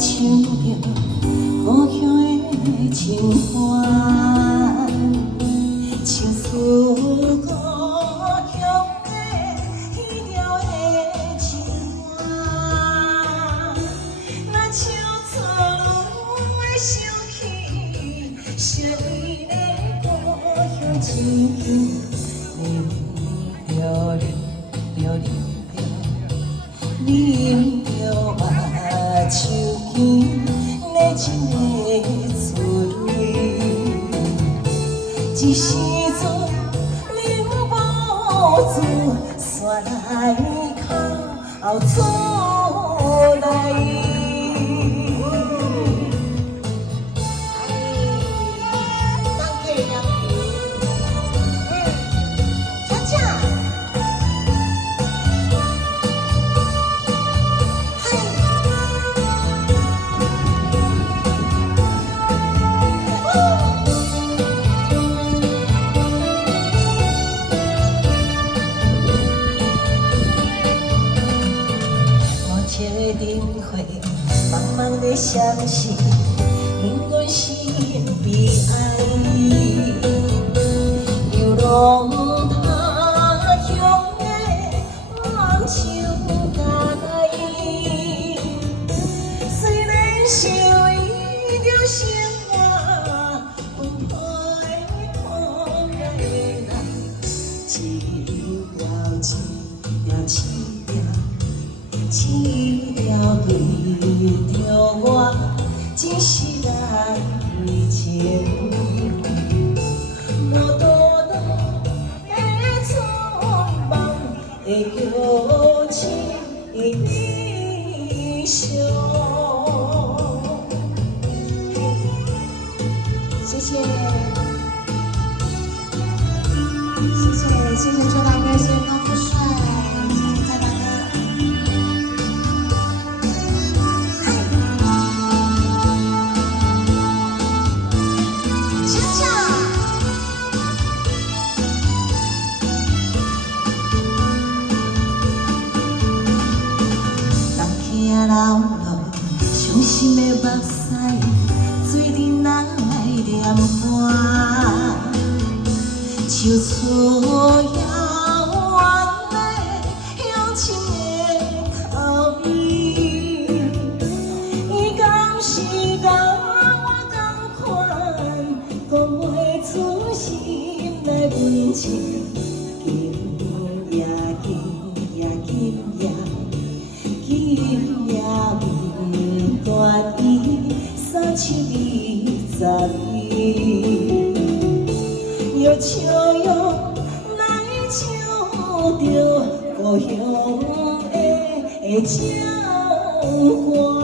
唱着故乡的情歌，唱出故乡的彼条的情歌。若唱错路会想起，惜伊的故乡亲近，啉着啉着啉着手机的一个嘴，一时阵忍不住煞来哭出来。灯火茫茫的相思，永远是悲哀。流浪他乡的望秋家己，虽然受伊着生活分配苦的人，一条一条对着我，一世人为情。我多年的苍茫的旧情理想。谢谢，谢谢周大哥，谢谢高富帅，谢谢蔡大哥。老路，伤心的目屎，水阵来念花，唱出遥远的乡亲的口味。伊敢是甲我同款，讲袂出心内温情，今夜，今夜，今夜。今夜不断伊37、22，又笑容来唱着故乡的情话。